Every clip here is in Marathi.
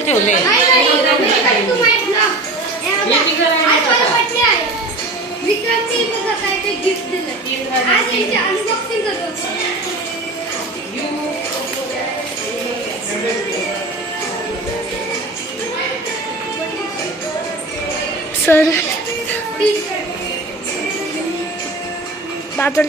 कशाला ठेवले? सर बादल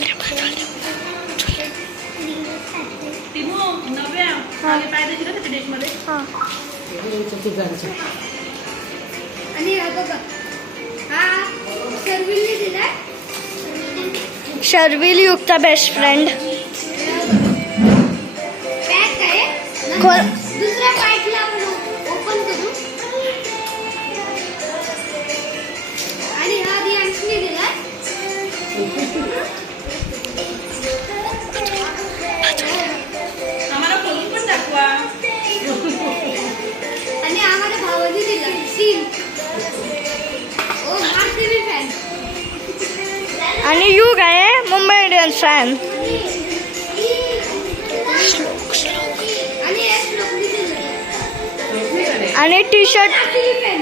शर्विल युगचा बेस्ट फ्रेंड दुसऱ्या पार्टला ओपन करू आणि हा रियांशने दिला आम्हाला खोलून पण दाखवा. आणि आम्हाला भावाने दिला सीन ओ आरसीबी फॅन आणि युग आहे मुंबई इंडियन्स फॅन. आणि एक लोकनी दिलं आणि टी शर्ट आरसीबी फॅन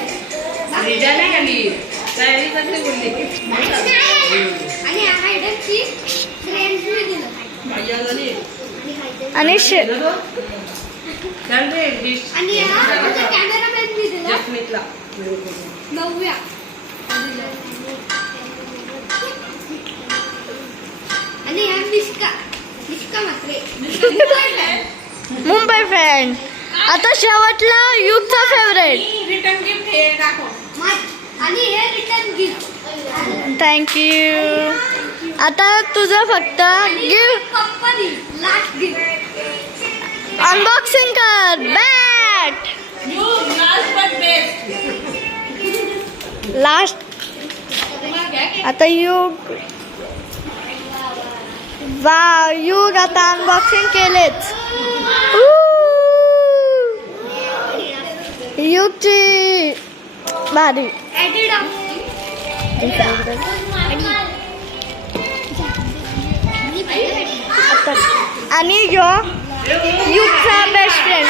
रिजा नाही आली. तयारी करते बोलली. आणि हायडरची फ्रेंड्सने दिलं माझ्या झाली. आणि चालते डिश. आणि हा आमचा कॅमेरामॅनने दिला जसमीतला. नवव्या आणि हा निष्का मात्रे मुंबई फॅन. आता शेवटला युगचा फेवरेट. रिटर्न गिफ्ट हे दाखव. आणि हे रिटर्न गिफ्ट थँक्यू. आता तुझं फक्त gift company last gift unboxing कर. But you last but best. Last. आता युग वा युग आता अनबॉक्सिंग केलेच. युगची भारी. आणि यो युगचा बेस्ट फ्रेंड